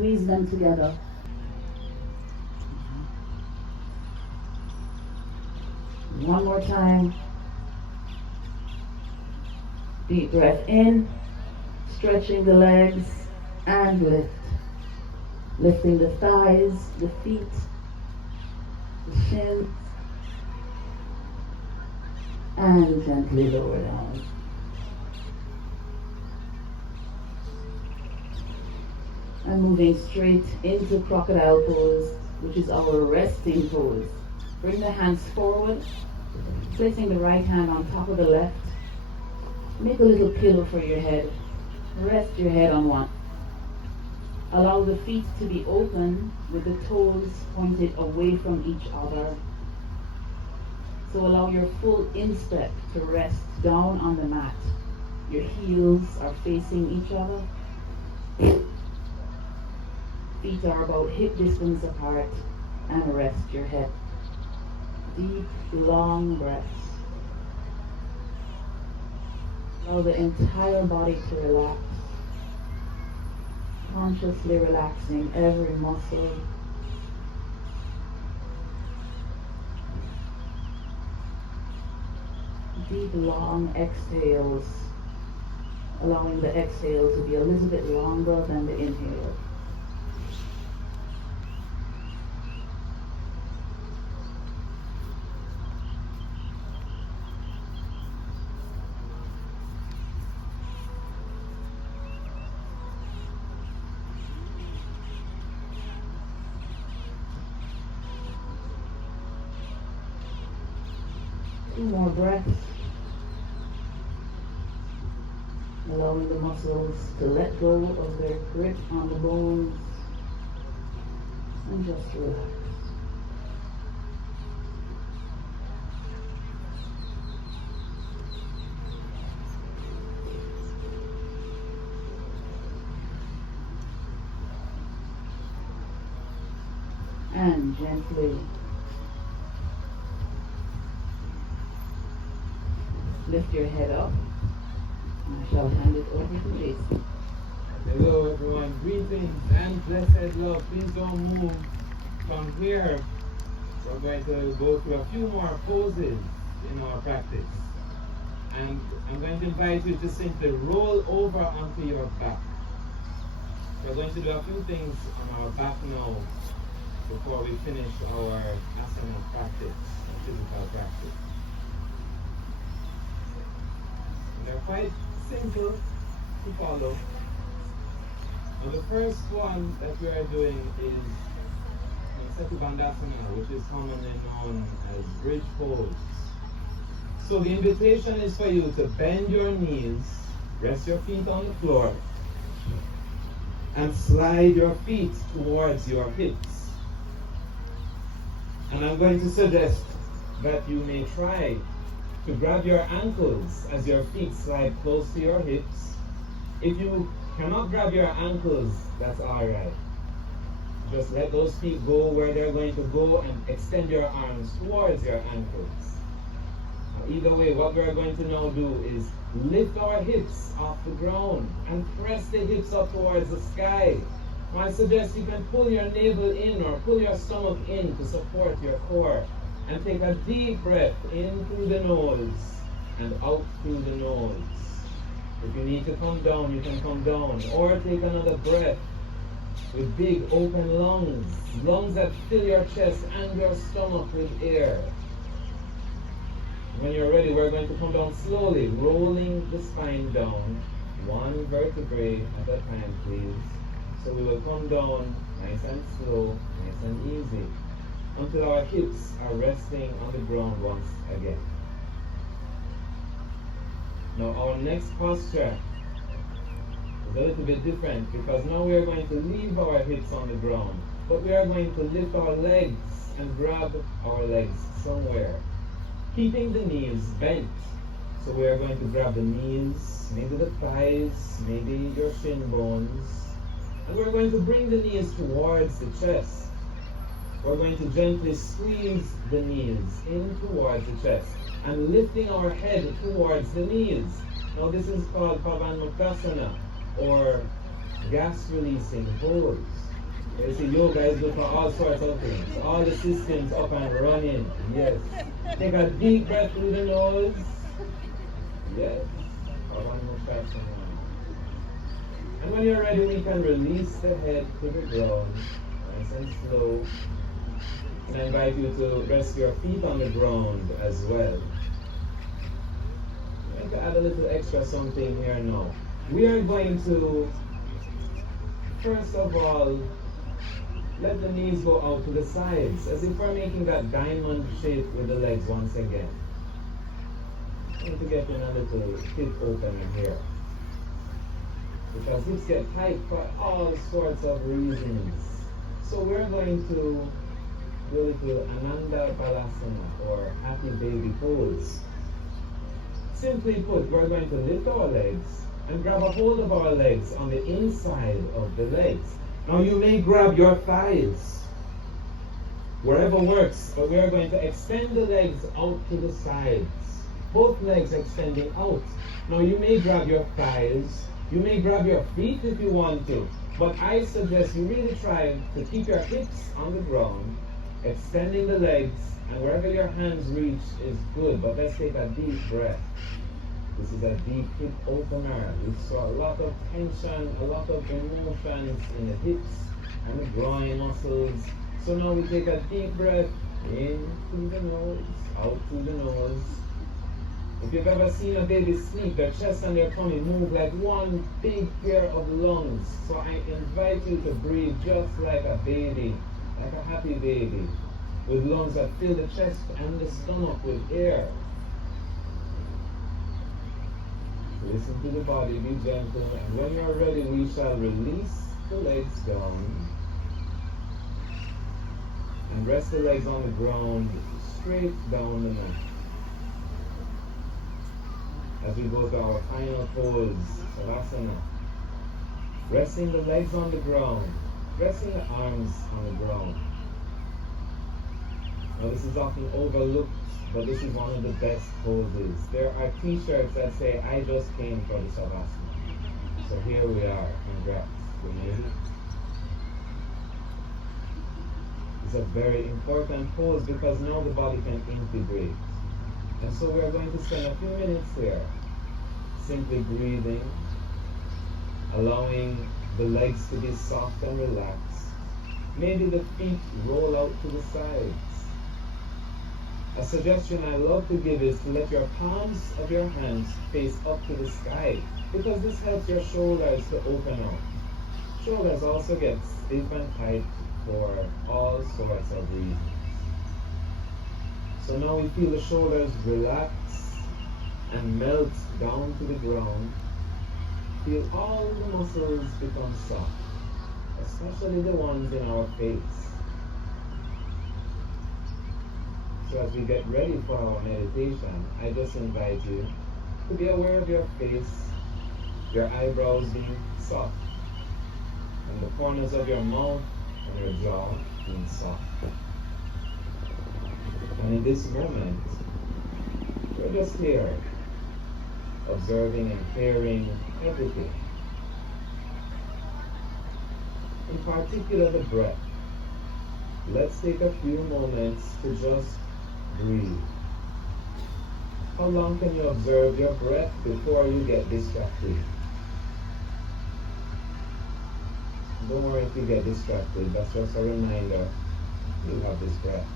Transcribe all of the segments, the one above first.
squeeze them together. One more time. Deep breath in, stretching the legs, and lift. Lifting the thighs, the feet, the shins, and gently lower down. And moving straight into crocodile pose, which is our resting pose. Bring the hands forward, placing the right hand on top of the left. Make a little pillow for your head. Rest your head on one. Allow the feet to be open with the toes pointed away from each other. So allow your full instep to rest down on the mat. Your heels are facing each other. Feet are about hip distance apart, and rest your head. Deep, long breaths. Allow the entire body to relax. Consciously relaxing every muscle. Deep, long exhales, allowing the exhale to be a little bit longer than the inhale. Two more breaths. Allowing the muscles to let go of their grip on the bones and just relax. And gently lift your head up. I shall hand it over to Jason. Hello everyone, greetings and blessed love. Please don't move from here. We're going to go through a few more poses in our practice. And I'm going to invite you to simply roll over onto your back. We're going to do a few things on our back now before we finish our asana practice, physical practice. They're quite simple to follow. And the first one that we are doing is Setu Bandhasana, which is commonly known as bridge pose. So the invitation is for you to bend your knees, rest your feet on the floor, and slide your feet towards your hips. And I'm going to suggest that you may try to grab your ankles as your feet slide close to your hips. If you cannot grab your ankles, that's alright. Just let those feet go where they're going to go and extend your arms towards your ankles. Now, either way, what we're going to now do is lift our hips off the ground and press the hips up towards the sky. Now, I suggest you can pull your navel in or pull your stomach in to support your core. And take a deep breath in through the nose and out through the nose. If you need to come down, you can come down. Or take another breath with big open lungs. Lungs that fill your chest and your stomach with air. When you're ready, we're going to come down slowly, rolling the spine down. One vertebrae at a time, please. So we will come down nice and slow, nice and easy, until our hips are resting on the ground once again. Now our next posture is a little bit different because now we are going to leave our hips on the ground, but we are going to lift our legs and grab our legs somewhere, keeping the knees bent. So we are going to grab the knees, maybe the thighs, maybe your shin bones, and we're going to bring the knees towards the chest. We're going to gently squeeze the knees in towards the chest and lifting our head towards the knees. Now this is called Pavanmuktasana or gas releasing pose. You see, yoga is good for all sorts of things. All the systems up and running. Yes. Take a deep breath through the nose. Yes. Or one more try someone. And when you're ready, we can release the head to the ground. Nice and slow. And I invite you to rest your feet on the ground as well. I'm going to add a little extra something here now. We are going to, first of all, let the knees go out to the sides, as if we're making that diamond shape with the legs once again. I'm going to get in a little hip opener here. Because hips get tight for all sorts of reasons. So we're going to do a little Ananda Balasana, or happy baby pose. Simply put, we're going to lift our legs and grab a hold of our legs on the inside of the legs. Now you may grab your thighs, wherever works, but we are going to extend the legs out to the sides. Both legs extending out. Now you may grab your thighs, you may grab your feet if you want to, but I suggest you really try to keep your hips on the ground, extending the legs, and wherever your hands reach is good, but let's take a deep breath. This is a deep hip opener. We saw a lot of tension, a lot of emotions in the hips and the groin muscles. So now we take a deep breath in through the nose, out through the nose. If you've ever seen a baby sleep, their chest and their tummy move like one big pair of lungs. So I invite you to breathe just like a baby, like a happy baby, with lungs that fill the chest and the stomach with air. Listen to the body, be gentle, and when you are ready, we shall release the legs down and rest the legs on the ground, straight down the mat. As we go to our final pose, Savasana, resting the legs on the ground, resting the arms on the ground. Now this is often overlooked, but this is one of the best poses. There are t-shirts that say, I just came for the Savasana. So here we are. Congrats. We made it. It's a very important pose because now the body can integrate. And so we are going to spend a few minutes here simply breathing, allowing the legs to be soft and relaxed. Maybe the feet roll out to the sides. A suggestion I love to give is to let your palms of your hands face up to the sky, because this helps your shoulders to open out. Shoulders also get stiff and tight for all sorts of reasons. So now we feel the shoulders relax and melt down to the ground. Feel all the muscles become soft, especially the ones in our face. So as we get ready for our meditation, I just invite you to be aware of your face, your eyebrows being soft, and the corners of your mouth and your jaw being soft. And in this moment, we're just here, observing and hearing everything. In particular, the breath. Let's take a few moments to just breathe. How long can you observe your breath before you get distracted? Don't worry if you get distracted. That's just a reminder you have this breath.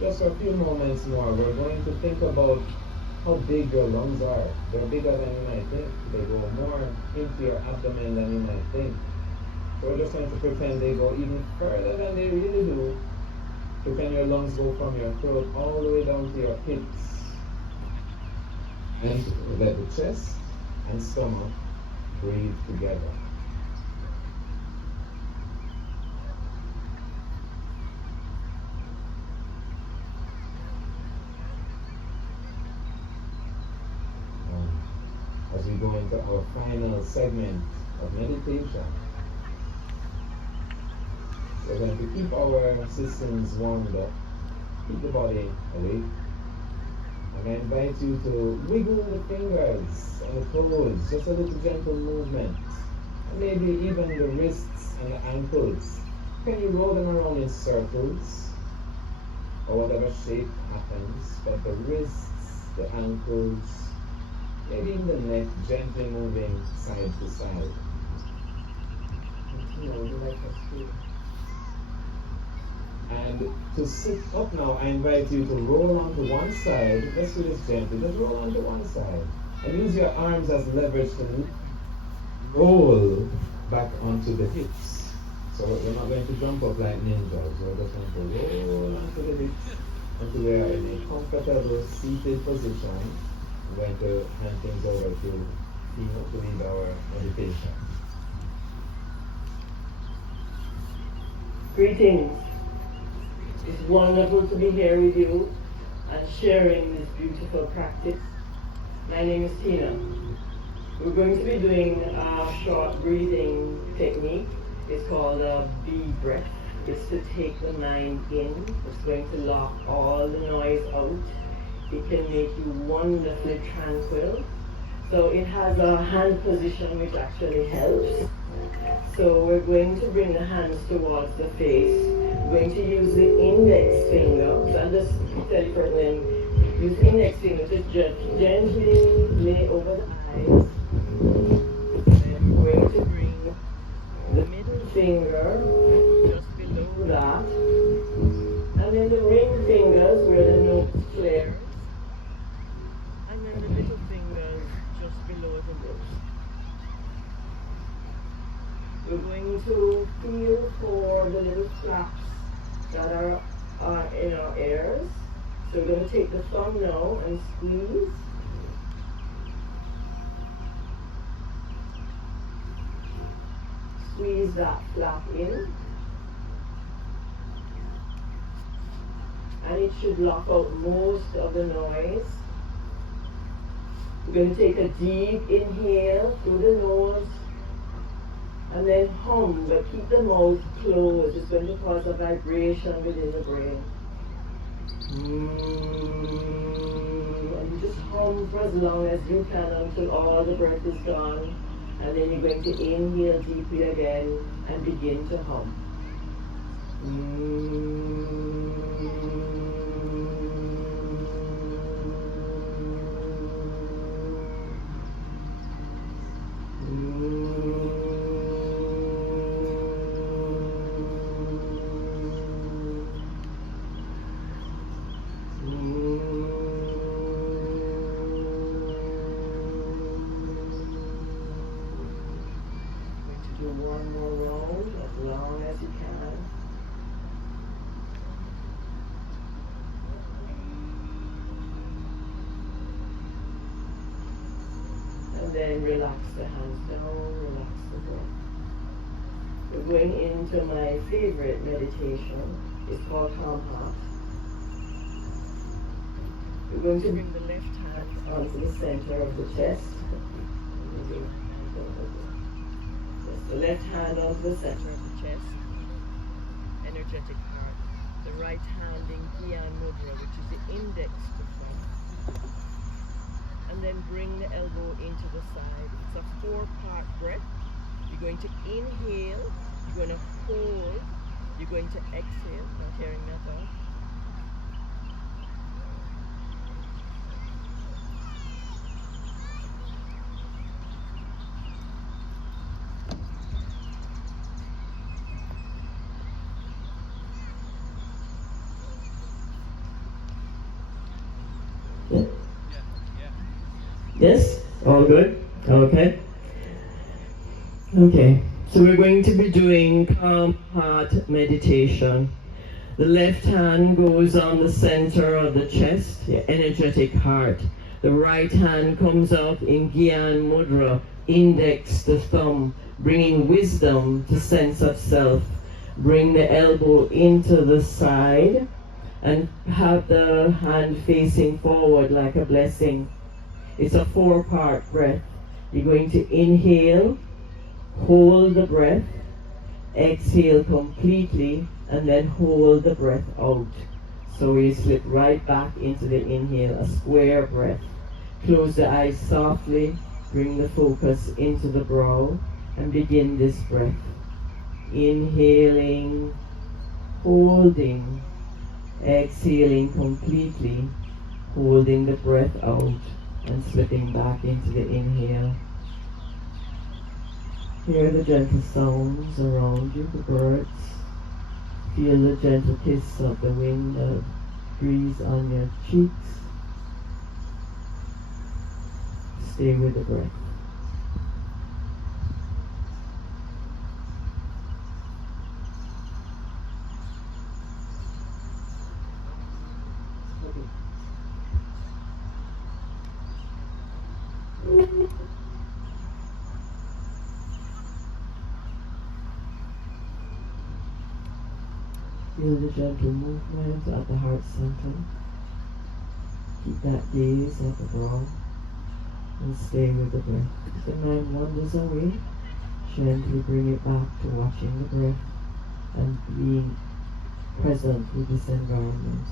Just for a few moments more, we're going to think about how big your lungs are. They're bigger than you might think. They go more into your abdomen than you might think. So we're just going to pretend they go even further than they really do. Pretend your lungs go from your throat all the way down to your hips. And let the chest and stomach breathe together. As we go into our final segment of meditation, we're going to keep our systems warmed up, keep the body awake, And I invite you to wiggle the fingers and the toes, just a little gentle movement. And maybe even the wrists and the ankles. Can you roll them around in circles? Or whatever shape happens. But the wrists, the ankles, maybe even the neck, gently moving side to side. Would you like us to? And to sit up now, I invite you to roll onto one side. Let's do this gently. Just roll onto one side. And use your arms as leverage to roll back onto the hips. So we're not going to jump up like ninjas. We're just going to roll onto the hips until we are in a comfortable seated position. We're going to hand things over to Tino to lead our meditation. Greetings. It's wonderful to be here with you and sharing this beautiful practice. My name is Tina. We're going to be doing a short breathing technique. It's called a bee breath. It's to take the mind in. It's going to lock all the noise out. It can make you wonderfully tranquil. So it has a hand position which actually helps. So we're going to bring the hands towards the face. We're going to use the index finger. So I'll just tell you for them, use the index finger to gently lay over the eyes. Then we're going to bring the middle finger just below that. And then the ring fingers where the nose flares. And then the little fingers just below the nose. We're going to feel for the little flaps that are in our ears. So we're going to take the thumb now and squeeze. Squeeze that flap in. And it should lock out most of the noise. We're going to take a deep inhale through the nose. And then hum, but keep the mouth closed. It's going to cause a vibration within the brain. And you just hum for as long as you can until all the breath is gone. And then you're going to inhale deeply again and begin to hum. Do one more round as long as you can. And then relax the hands down, relax the breath. We're going into my favorite meditation. It's called Calm Heart. We're going to bring the left hand onto the center of the chest. The left hand onto the center of the chest, energetic heart. The right hand in Gyan Mudra, which is the index to thumb. And then bring the elbow into the side. It's a 4-part breath. You're going to inhale, you're going to hold, you're going to exhale, not hearing that out. Yes? All good? Okay. Okay. So we're going to be doing calm heart meditation. The left hand goes on the center of the chest, the energetic heart. The right hand comes up in Gyan Mudra, index to thumb, bringing wisdom to sense of self. Bring the elbow into the side and have the hand facing forward like a blessing. It's a 4-part breath. You're going to inhale, hold the breath, exhale completely, and then hold the breath out. So we slip right back into the inhale, a square breath. Close the eyes softly, bring the focus into the brow, and begin this breath. Inhaling, holding, exhaling completely, holding the breath out, and slipping back into the inhale. Hear the gentle sounds around you, the birds. Feel the gentle kiss of the wind, the breeze on your cheeks. Stay with the breath. Feel the gentle movement at the heart center. Keep that gaze at the brow and stay with the breath. If the mind wanders away, gently bring it back to watching the breath and being present with this environment.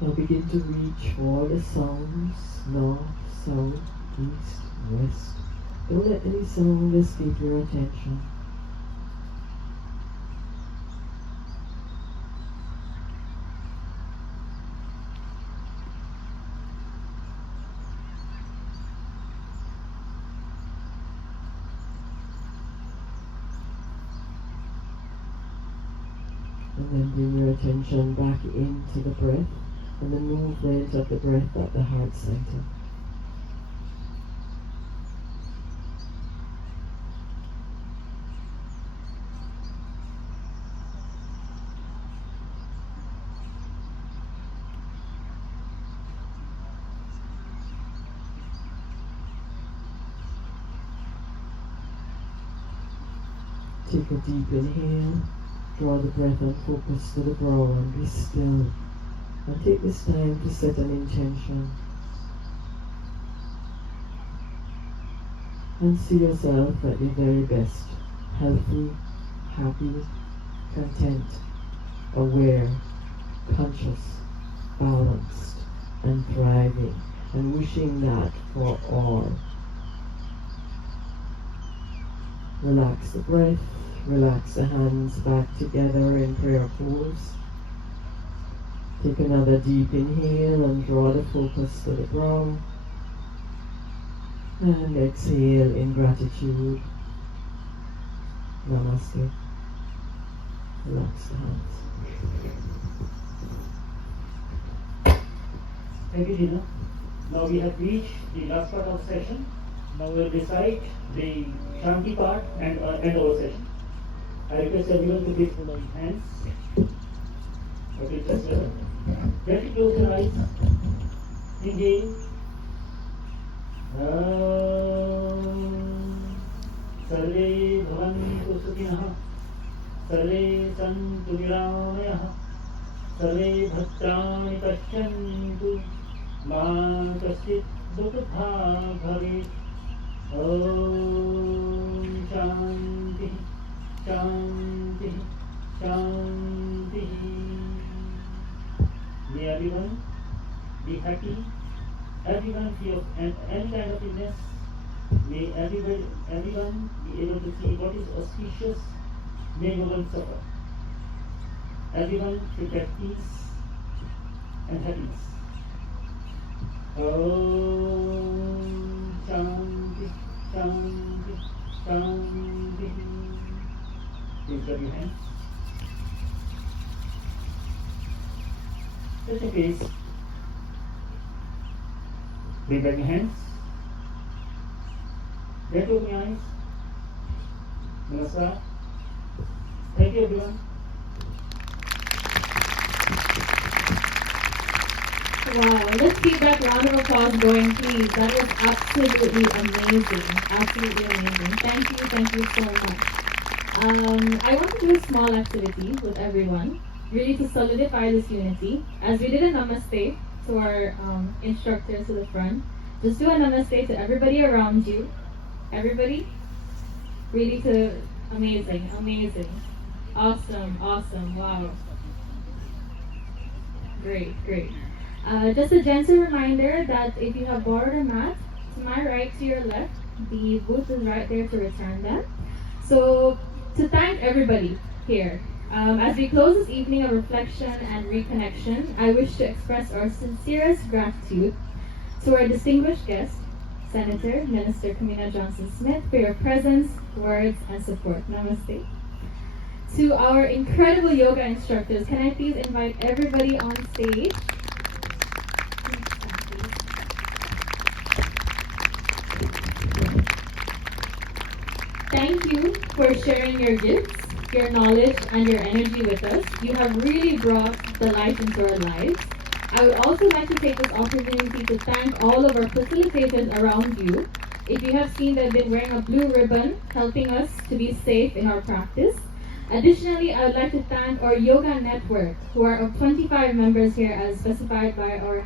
Now begin to reach for the sounds, north, south, east, west. Don't let any sound escape your attention. And then bring your attention back into the breath and the movement of the breath at the heart center. Take a deep inhale, draw the breath and focus to the brow and be still. And take this time to set an intention. And see yourself at your very best. Healthy, happy, content, aware, conscious, balanced, and thriving. And wishing that for all. Relax the breath, relax the hands back together in prayer pose. Take another deep inhale and draw the focus to the brow. And exhale in gratitude. Namaste. Relax the hands. Thank you, Gina. Now we have reached the last part of the session. Now we will recite the Shanti part and end our session. I request everyone to please follow your hands. Okay, just gently close your eyes. Inhale. Sarve bhavantu sukhinah. Sarve santu niramayah. Sarve bhadrani pashyantu. Ma kaschit dukha bhavet. Om Shanti, Shanti, Shanti. May everyone be happy. Everyone feels any kind of illness, May everyone be able to see what is auspicious. May no one suffer. Everyone should get peace and happiness. Om Shanti, Shanti, Shanti. Please rub your hands. Touch your face. Bring back your hands. Let open your eyes. Namaskar. Thank you, everyone. Wow, let's keep that round of applause going, please. That was absolutely amazing. Absolutely amazing. Thank you so much. I want to do a small activity with everyone, really to solidify this unity. As we did a namaste to our instructors to the front, just do a namaste to everybody around you. Everybody, really to amazing. Awesome, wow. Great. Just a gentle reminder that if you have borrowed a mat, to my right, to your left, the booth is right there to return them. So, to thank everybody here, as we close this evening of reflection and reconnection, I wish to express our sincerest gratitude to our distinguished guest, Senator Minister Kamina Johnson-Smith, for your presence, words, and support. Namaste. To our incredible yoga instructors, can I please invite everybody on stage? Thank you for sharing your gifts, your knowledge, and your energy with us. You have really brought the light into our lives. I would also like to take this opportunity to thank all of our facilitators around you. If you have seen, they've been wearing a blue ribbon, helping us to be safe in our practice. Additionally, I would like to thank our yoga network, who are of 25 members here as specified by our